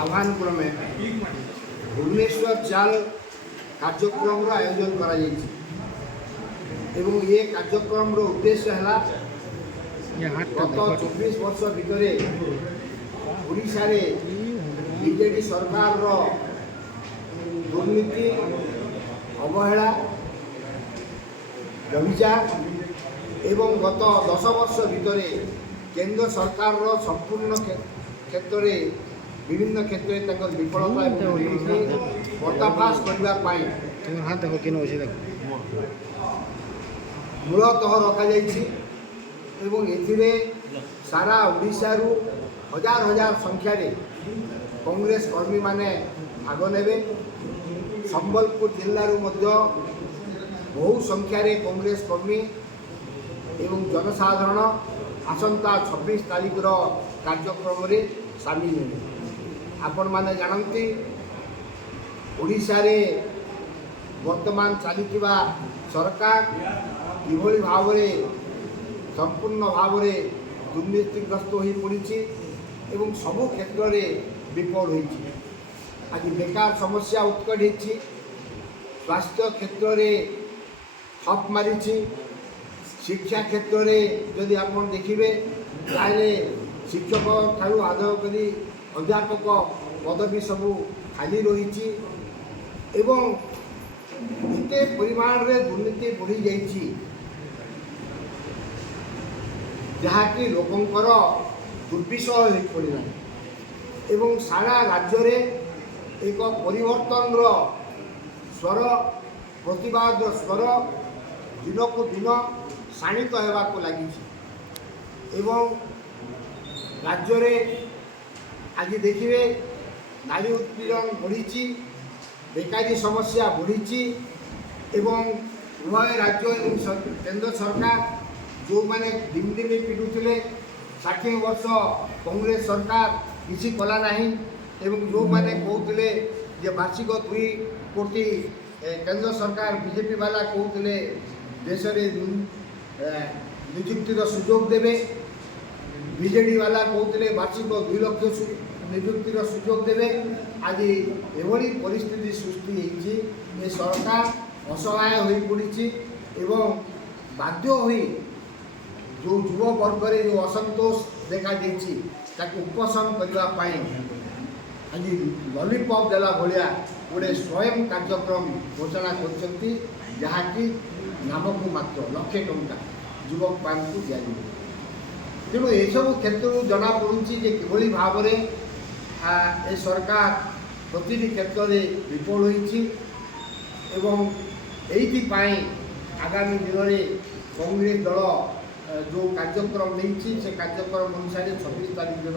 आह्वान क्रमे भुवनेश्वर चाल कार्यक्रम आयोजन करा ये कार्यक्रम उद्देश्य है गत 24 वर्ष भितर ओडिशा रे बीजेडी सरकार दुर्नीति अवहेला व्यभिचार एवं गत 10 वर्ष भितर केंद्र सरकार संपूर्ण क्षेत्र में विभिन्न क्षेत्र में विफलता पर्दाफाश करने मूलतः रखा सारा ओडिशा रु हजार हजार संख्यार कांग्रेस कर्मी माने भाग ने संबलपुर जिल्ला बहु संख्यार कांग्रेस कर्मी एवं जनसाधारण आसंता 26 तारीख कार्यक्रम रे सामिल हे आपण माने जानती ओडिशा रे वर्तमान चलीथिबा सरकार किभली भाव में संपूर्ण भाव में दुर्नीतिग्रस्त हो पड़ी एवं सबु क्षेत्र में विफल होती आज बेकार समस्या उत्कट होती स्वास्थ्य क्षेत्र में ठप मारी शिक्षा क्षेत्र में जदि आप देखिए ताहले शिक्षक ठारू आदाय करी अध्यापक पदवी सबू खाली रही एवं एते परिमाण रे दुर्नीति बढ़ी जाइए जहाँकि लोकंकर दुर्विषय हो पड़ा एवं सारा राज्य रे एक परिवर्तन स्वर प्रतिवाद स्वर दिन को दिन शाणित होगाक लगी एवं राज्य रे आज देखिए नारी उत्पीड़न बढ़ी बेकारी समस्या बढ़ी एवं उभय राज्य एवं केंद्र सरकार जो मैंने दिन दिन पिटुले 60 वर्ष कांग्रेस सरकार किसी कला नहीं एवं जो मैंने कहते जे वार्षिक 2 कोटी केंद्र सरकार बीजेपी वाला कहते देश में निजुक्तिर सुजोग देवे बीजेडी वाला कहते वार्षिक 2 लाख निजुक्तिर सुजोग देवे आज एभली परिस्थिति सृष्टि होती सरकार असहाय हो पड़ी एवं बाध्य हुई जो युव वर्ग में जो असंतोष देखा उपशम करने आज लॉलीपॉप देला भाया गोटे स्वयं कार्यक्रम घोषणा कर नामक मात्र 1 लाख टंका युवक मान दि तेणु यू क्षेत्र जना पड़ी कि भाव में ए सरकार प्रति क्षेत्र में विफल होती आगामी दिन में कांग्रेस दल जो कार्यक्रम नहीं से कार्यक्रम अनुसार 26 तारीख दिन